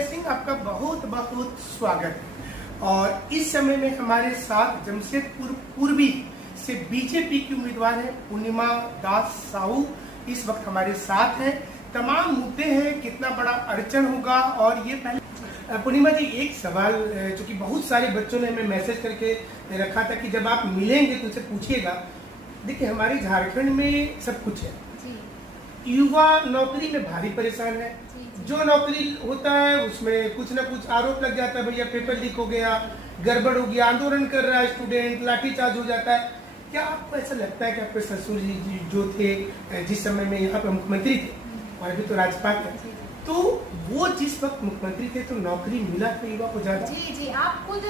सिंह, आपका बहुत बहुत स्वागत है। और इस समय में हमारे साथ जमशेदपुर पूर्वी से बीजेपी की उम्मीदवार है पूर्णिमा दास साहू इस वक्त हमारे साथ हैं। तमाम मुद्दे हैं, कितना बड़ा अड़चन होगा। और ये पहले पूर्णिमा जी, एक सवाल जो कि बहुत सारे बच्चों ने हमें मैसेज करके रखा था कि जब आप मिलेंगे तो उनसे पूछिएगा। देखिए, हमारे झारखंड में सब कुछ है, युवा नौकरी में भारी परेशान है। जो नौकरी होता है उसमें कुछ ना कुछ आरोप लग जाता है, भैया पेपर लीक हो गया, गड़बड़ हो गया, आंदोलन कर रहा है स्टूडेंट, लाठीचार्ज हो जाता है। क्या आपको ऐसा लगता है कि आपके ससुर जी जो थे जिस समय में यहाँ पे मुख्यमंत्री थे और अभी तो राज्यपाल है, तो वो जिस वक्त मुख्यमंत्री थे तो नौकरी मिला था युवा को ज्यादा? जी, आप खुद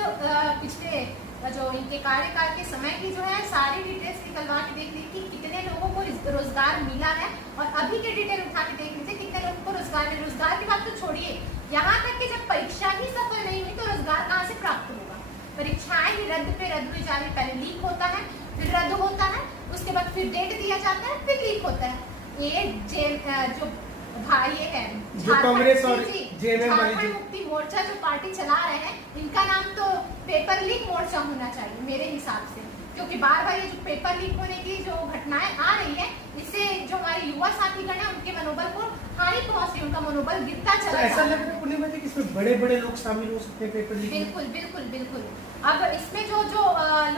पिछले जो इनके कार्यकाल के समय की जो है सारी डिटेल्स निकलवा के देख लीजिए कि कितने लोगों को रोजगार मिला है, और अभी के डिटेल उठा के देख लीजिए कितने लोगों को रोजगार मिला। रोजगार की बात तो छोड़िए, यहाँ तक कि जब परीक्षा ही सफल नहीं हुई तो रोजगार कहाँ से प्राप्त होगा। परीक्षाएं ही रद्द पे रद्द हुई जा रही, पहले लीक होता है, फिर रद्द होता है, उसके बाद फिर डेट दिया जाता है, फिर लीक होता है। ये जो भाई है जो कांग्रेस और झारखंड मुक्ति मोर्चा जो पार्टी चला रहे हैं, इनका नाम तो पेपर लीक मोर्चा होना चाहिए मेरे हिसाब से, क्योंकि बार बार ये जो पेपर लीक होने की जो घटनाएं आ रही है, इससे जो हमारे युवा साथीगण है उनके मनोबल को हानि पहुंच रही है, उनका मनोबल गिरता चला जा रहा है। ऐसा लग रहा है पूर्णिमा जी कि इसमें बड़े बड़े लोग शामिल हो सकते हैं पेपर लीक? बिल्कुल बिल्कुल बिल्कुल। अब इसमें जो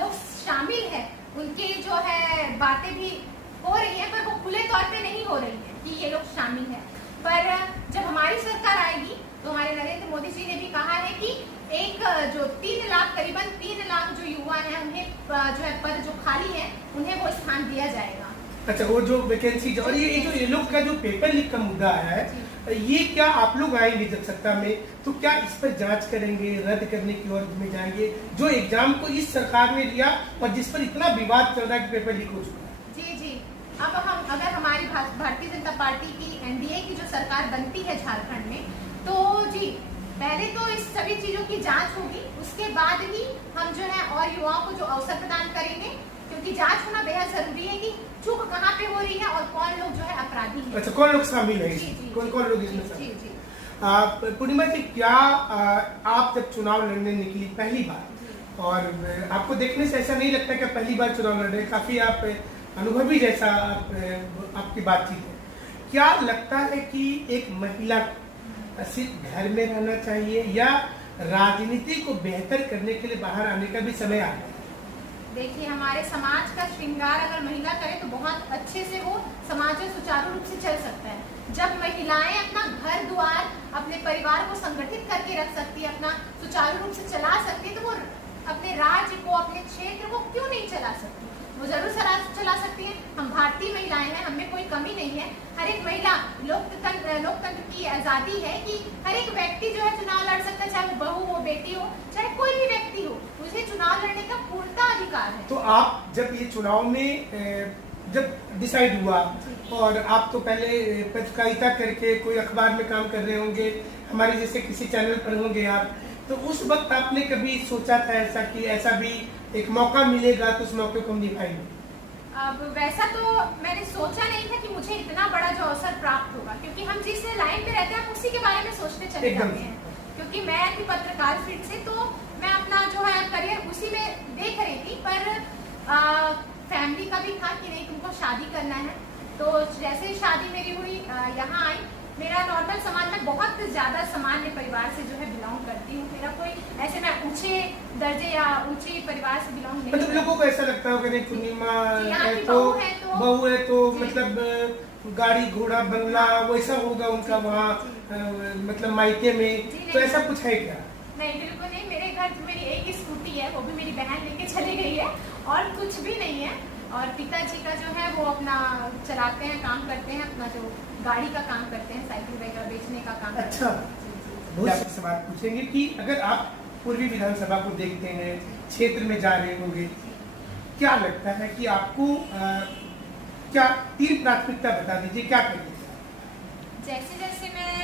लोग शामिल है उनकी जो है बातें भी हो रही है, पर वो खुले तौर पे नहीं हो रही है कि ये लोग शामिल है। पर जब हमारी सरकार आएगी तो हमारे नरेंद्र मोदी जी ने भी कहा है कि एक जो 3 लाख करीबन 3 लाख जो युवा हैं उन्हें जो है पद जो खाली है उन्हें वो स्थान दिया जाएगा। अच्छा, वो जो वैकेंसी और ये लोग का जो पेपर लीक का मुद्दा है, ये क्या आप लोग आएंगे जब सत्ता में तो क्या इस पर जांच करेंगे, रद्द करने की ओर में जाएंगे, जो एग्जाम को इस सरकार ने लिया और जिस पर इतना विवाद चल रहा है कि पेपर लीक हो चुका है? जी, अब हम अगर हमारी भारतीय जनता पार्टी की एनडीए की जो सरकार बनती है झारखंड में, तो जी पहले तो इस सभी चीजों की जांच होगी, उसके बाद ही हम जो है और युवाओं को जो अवसर प्रदान करेंगे, क्योंकि जांच होना बेहद जरूरी है कि चूक कहाँ पे हो रही है और कौन लोग जो है अपराधी है। अच्छा, कौन लोग शामिल है, कौन कौन लोग इसमें शामिल? पूर्णिमा जी, क्या आप जब चुनाव लड़ने निकली पहली बार, और आपको देखने से ऐसा नहीं लगता कि पहली बार चुनाव लड़ रहे, काफी आप अनुभवी जैसा आपकी बातचीत है, क्या लगता है कि एक महिला सिर्फ घर में रहना चाहिए या राजनीति को बेहतर करने के लिए बाहर आने का भी समय आ गया? देखिए, हमारे समाज का श्रृंगार अगर महिला करे तो बहुत अच्छे से वो समाज में सुचारू रूप से चल सकता है। जब महिलाएं अपना घर द्वार अपने परिवार को संगठित करके रख सकती है, अपना सुचारू रूप से चला सकती है, तो वो अपने राज्य को, अपने क्षेत्र को क्यों नहीं चला सकती? वो जरूर चला सकती है। हम भारतीय महिलाएं हैं, हमें कोई कमी नहीं है। हर एक महिला, लोकतंत्र की आजादी है कि हर एक व्यक्ति जो है चुनाव लड़ सकता है, चाहे वो बहू हो, बेटी हो, चाहे कोई भी व्यक्ति हो, उसे चुनाव लड़ने का पूर्णतः अधिकार है। तो आप जब ये चुनाव में जब डिसाइड हुआ, और आप तो पहले पत्रकारिता करके कोई अखबार में काम कर रहे होंगे, हमारे जैसे किसी चैनल पर होंगे आप, तो उस वक्त आपने कभी सोचा था ऐसा कि ऐसा भी एक मौका मिलेगा तो उस मौके को हम निभाएंगे? अब वैसा तो मैंने सोचा नहीं था कि मुझे इतना बड़ा जो अवसर प्राप्त होगा, क्योंकि हम जिस लाइन पे रहते हैं हम उसी के बारे में सोचते चले जाते हैं। क्योंकि मैं थी पत्रकार फील्ड से, तो मैं अपना जो है करियर उसी में देख रही थी। पर फैमिली का भी था कि नहीं, तुमको शादी करना है। तो जैसे शादी मेरी हुई, यहाँ आई, मेरा नॉर्मल समाज में बहुत ज्यादा सामान्य परिवार से जो है बिलोंग करती हूँ। मेरा कोई ऐसे मैं ऊंचे दर्जे या ऊंचे परिवार से बिलोंग नहीं। मतलब लोगों को ऐसा लगता होगा नहीं, पूर्णिमा बहू है तो मतलब गाड़ी घोड़ा बंगला वैसा होगा उनका वहाँ मतलब मायके में, तो ऐसा कुछ है क्या? नहीं, बिल्कुल नहीं। मेरे घर मेरी एक स्कूटी है, वो भी मेरी बहन लेके चली गई है, और कुछ भी नहीं है। और पिताजी का जो है वो अपना चलाते हैं, काम करते हैं, अपना जो गाड़ी का काम करते हैं, साइकिल वगैरह बेचने का काम। अच्छा, बहुत सवाल पूछेंगे कि अगर आप पूर्वी विधानसभा को देखते हैं, क्षेत्र में जा रहे होंगे, क्या लगता है कि आपको क्या 3 प्राथमिकता बता दीजिए, क्या करेंगे? जैसे जैसे मैं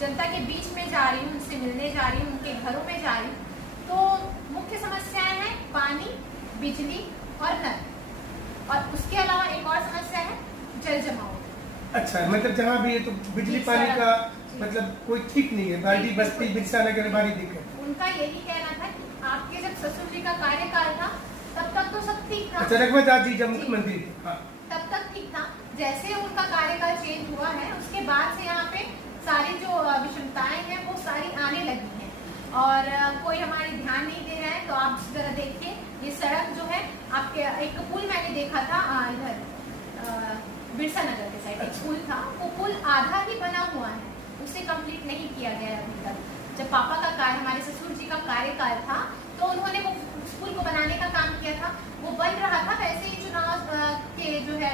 जनता के बीच में जा रही हूँ, उनसे मिलने जा रही हूँ, उनके घरों में जा रही हूँ, तो मुख्य समस्याएं हैं पानी, बिजली और नल, और उसके अलावा एक और समस्या है जल जमाव। अच्छा, मतलब जहाँ भी है तो बिजली पानी का मतलब कोई ठीक नहीं है, बाड़ी बस्ती बिरसा नगर हमारी दिक्कत। उनका यही कहना था कि आपके जब ससुर जी का कार्यकाल था तब तक तो सब ठीक था। अच्छा, रघुवर दास जी जब मुख्यमंत्री थे, हाँ, तब तक ठीक था। जैसे उनका कार्यकाल चेंज हुआ है उसके बाद से यहाँ पे सारी जो विषमताएं हैं वो सारी आने लगी हैं और कोई हमारी ध्यान नहीं दे रहा है। तो आप जरा देखिए ये सड़क जो है आपके, एक पुल मैंने देखा था इधर बिरसा नगर के साइड एक पुल था, वो पुल आधा ही बना हुआ है, उसे कंप्लीट नहीं किया गया अभी तक। जब पापा का कार्य, हमारे ससुर जी का कार्यकाल था तो उन्होंने वो पुल को बनाने का काम किया था, वो बन रहा था। वैसे ही चुनाव के जो है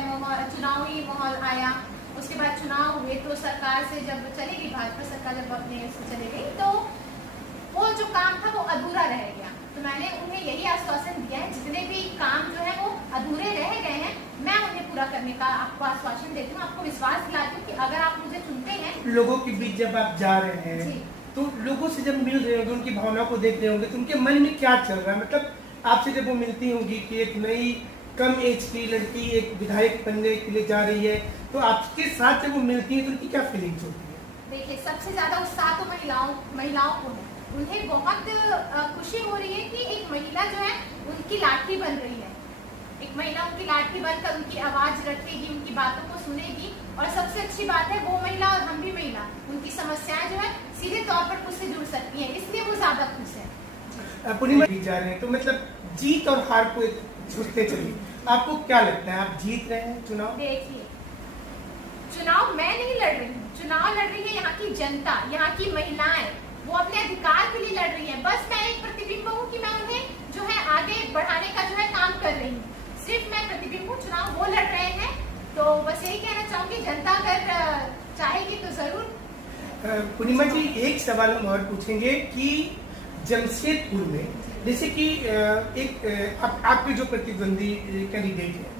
चुनावी माहौल आया, उसके बाद चुनाव हुए तो सरकार से जब चली गई भाजपा सरकार, जब अपने से चली गई तो वो जो काम था वो अधूरा रह गया। तो मैंने उन्हें यही आश्वासन दिया है, जितने भी काम जो है वो अधूरे रह गए हैं मैं उन्हें पूरा करने का आपको आश्वासन देती हूँ, आपको विश्वास दिलाती हूँ कि अगर आप मुझे चुनते हैं। लोगों के बीच जब आप जा रहे हैं तो लोगों से जब मिल रहे होंगे, उनकी भावनाओं को देख रहे होंगे, तो उनके मन में क्या चल रहा है? मतलब आपसे जब वो मिलती होंगी कि एक नई कम एज की लड़की एक विधायक बनने के लिए जा रही है, तो आपके साथ जब वो मिलती है तो उनकी क्या फीलिंग्स होती है? देखिए, सबसे ज्यादा उत्साह तो महिलाओं को है। उन्हें बहुत खुशी हो रही है कि एक महिला जो है उनकी लाठी बन रही है, एक महिला उनकी लाठी बनकर उनकी आवाज रखेगी, उनकी बातों को सुनेगी। और सबसे अच्छी बात है वो महिला और हम भी महिला, उनकी समस्याएं जो है सीधे तौर पर खुद से जुड़ सकती हैं, इसलिए वो ज्यादा खुश है। पूर्णिमा जी जा रहे हैं तो मतलब जीत और हार को झुकते चलिए, आपको क्या लगता है आप जीत रहे हैं चुनाव? देखिए, चुनाव मैं नहीं लड़ रही हूँ, चुनाव लड़ रही है यहाँ की जनता, यहाँ की महिलाएं, वो अपने अधिकार के लिए लड़ रही है। बस मैं एक प्रतिबिंब हूँ कि मैं उन्हें जो है आगे बढ़ाने का जो है काम कर रही हूँ, सिर्फ मैं प्रतिबिंब हूँ। चुनाव वो लड़ रहे हैं, तो बस यही कहना चाहूंगी, जनता अगर चाहेगी तो जरूर। पूर्णिमा जी, एक सवाल हम और पूछेंगे कि जमशेदपुर में जैसे कि एक आपके जो प्रतिद्वंदी कैंडिडेट है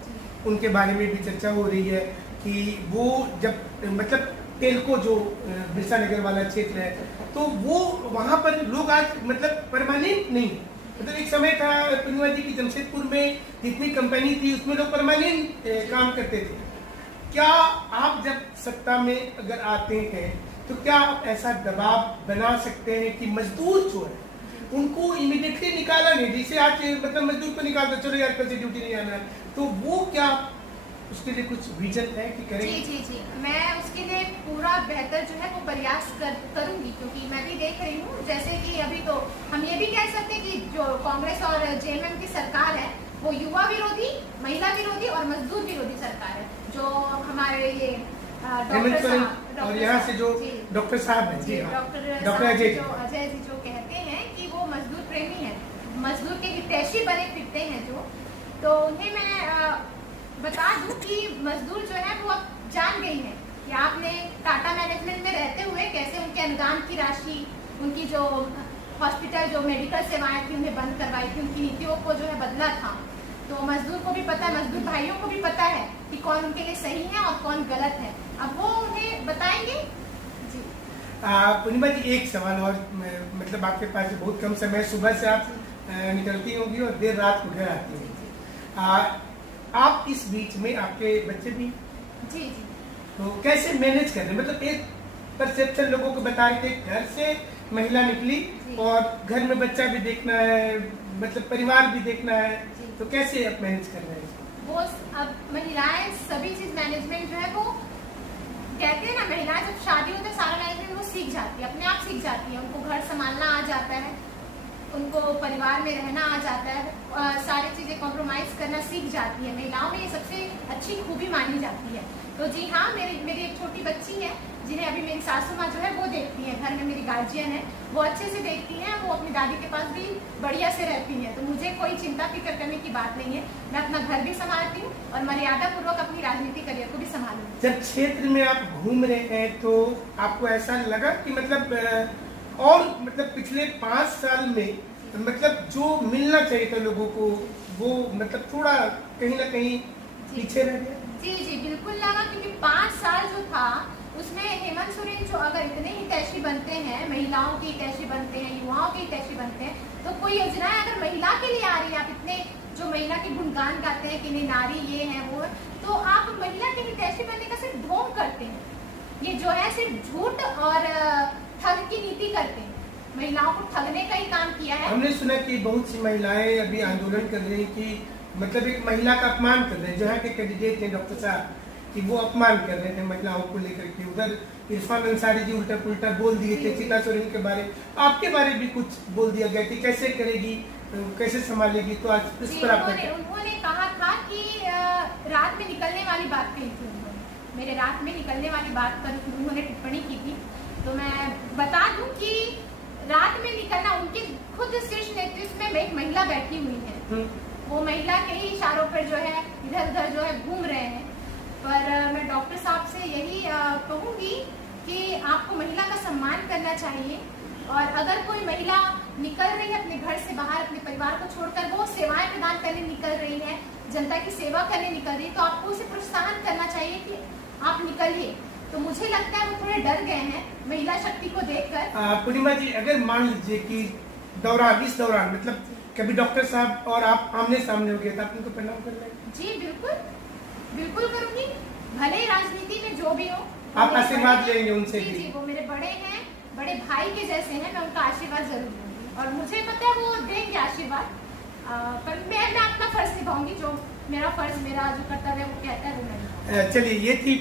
उनके बारे में भी चर्चा हो रही है कि वो जब मतलब तेलको जो बिरसा नगर वाला क्षेत्र है तो वो वहाँ पर लोग आज मतलब परमानेंट नहीं, मतलब एक समय था पूर्णिमा जी की जमशेदपुर में जितनी कंपनी थी उसमें लोग परमानेंट काम करते थे। क्या आप जब सत्ता में अगर आते हैं तो क्या आप ऐसा दबाव बना सकते हैं कि मजदूर जो है उनको इमीडिएटली निकाला नहीं, जैसे आज मतलब मजदूर को निकाल दो, चलो यार कल से ड्यूटी नहीं आना है, तो वो क्या उसके लिए कुछ विजन है कि करेंगे? जी, मैं उसके लिए पूरा बेहतर जो है वो प्रयास करूंगी, क्योंकि मैं भी देख रही हूँ जैसे कि अभी तो हम ये भी कह सकते हैं कि जो कांग्रेस और जेएमएम की सरकार है वो युवा विरोधी, महिला विरोधी और मजदूर विरोधी सरकार है। जो हमारे ये और यहाँ से जो डॉक्टर साहब हैं, जी डॉक्टर अजय जी जो कहते हैं कि वो मजदूर प्रेमी है, मजदूर के हितैषी बने फिरते हैं जो, तो उन्हें मैं बता दूं कि मजदूर जो है वो अब जान गई है कि आपने टाटा मैनेजमेंट में रहते हुए कैसे उनके अनुदान की राशि, उनकी जो हॉस्पिटल जो मेडिकल सेवाएं थी उन्हें बंद करवाई थी, उनकी नीतियों को जो है बदला था। तो मजदूर को भी पता है, मजदूर भाइयों को भी पता है कि कौन उनके लिए सही है और कौन गलत है, अब वो उन्हें बताएंगे। जी पूर्णिमा जी, एक सवाल और, मतलब आपके पास बहुत कम समय, सुबह से आप निकलती होंगी और देर रात को घर आती होंगी, आप इस बीच में आपके बच्चे भी जी तो कैसे मैनेज कर रहे हैं? मतलब एक परसेप्शन लोगों को बता रहे थे घर से महिला निकली और घर में बच्चा भी देखना है, मतलब परिवार भी देखना है, तो कैसे आप मैनेज कर रहे हैं? वो अब महिलाएं सभी चीज मैनेजमेंट जो है वो कहते हैं ना, महिलाएं जब शादी होती है सारा मैनेजमेंट वो सीख जाती है, अपने आप सीख जाती है, उनको घर संभालना आ जाता है, उनको परिवार में रहना आ जाता है, सारी चीजें कॉम्प्रोमाइज करना सीख जाती है। महिलाओं में ये सबसे अच्छी खूबी मानी जाती है। तो जी हाँ, मेरी एक छोटी बच्ची है जिन्हें अभी मेरी सासू माँ जो है वो देखती है, घर में मेरी गार्जियन है, वो अच्छे से देखती हैं, वो अपनी दादी के पास भी बढ़िया से रहती हैं, तो मुझे कोई चिंता फिक्र करने की बात नहीं है। मैं अपना घर भी संभालती हूँ और मर्यादा पूर्वक अपनी राजनीति करियर को भी संभालूंगी। जब क्षेत्र में आप घूम रहे हैं तो आपको ऐसा लगा कि मतलब और मतलब पिछले 5 साल में मतलब जो मिलना चाहिए था लोगों को वो मतलब थोड़ा कहीं ना कहीं पीछे रह गया? जी बिल्कुल लगा, क्योंकि 5 साल जो था उसमें हेमंत सोरेन जो अगर इतने हितैषी बनते हैं, महिलाओं के हितैषी बनते हैं, युवाओं के हितैषी बनते हैं, तो कोई योजनाएं अगर महिला के लिए आ रही है, आप इतने जो महिला के गुणगान गाते हैं कि नहीं नारी ये है वो है, तो आप महिला के हितैषी बनने का सिर्फ ढोंग करते हैं। ये जो है सिर्फ झूठ और ठग की नीति करते हैं, महिलाओं को ठगने का ही काम किया है। हमने सुना कि बहुत सी महिलाएं अभी आंदोलन कर रही हैं कि मतलब एक महिला का अपमान कर रहे हैं, जो है कि कैंडिडेट हैं डॉक्टर साहब, कि वो अपमान कर रहे थे महिलाओं को लेकर के। उधर इरफान अंसारी जी उल्टा पुल्टा बोल दिए थे चिता सोरेन के बारे, आपके बारे भी कुछ बोल दिया गया कि कैसे करेगी, कैसे संभालेगी, तो आज इस पर आप उन्होंने कहा था कि रात में निकलने वाली बात कही थी उन्होंने, मेरे रात में निकलने वाली बात पर उन्होंने टिप्पणी की थी। तो मैं बता दूं कि रात में निकलना उनके खुद शीर्ष नेतृत्व में एक महिला बैठी हुई है, वो महिला के ही इशारों पर जो है इधर उधर जो है घूम रहे हैं। पर मैं डॉक्टर साहब से यही कहूंगी कि आपको महिला का सम्मान करना चाहिए, और अगर कोई महिला निकल रही है अपने घर से बाहर, अपने परिवार को छोड़कर, वो सेवाएं प्रदान करने निकल रही है, जनता की सेवा करने निकल रही है, तो आपको उसे प्रोत्साहन करना चाहिए कि आप निकलिए। तो मुझे लगता है वो थोड़े डर गए हैं महिला शक्ति को देखकर। पूर्णिमा जी, अगर मान लीजिए कि इस दौरान मतलब कभी डॉक्टर साहब और आप आमने सामने हो गए तो आप उनको प्रणाम कर लेंगे? जी बिल्कुल करूंगी, भले राजनीति में जो भी हो। आप आशीर्वाद लेंगे उनसे भी? जी, वो मेरे बड़े हैं, बड़े भाई के जैसे हैं, मैं उनका आशीर्वाद जरूर लूंगी, और मुझे पता है वो देंगे आशीर्वाद। पर मैं अपना फर्ज निभाऊंगी, जो मेरा फर्ज, मेरा जो कर्तव्य वो कहता है वो मैं निभाऊंगी। चलिए, ये थी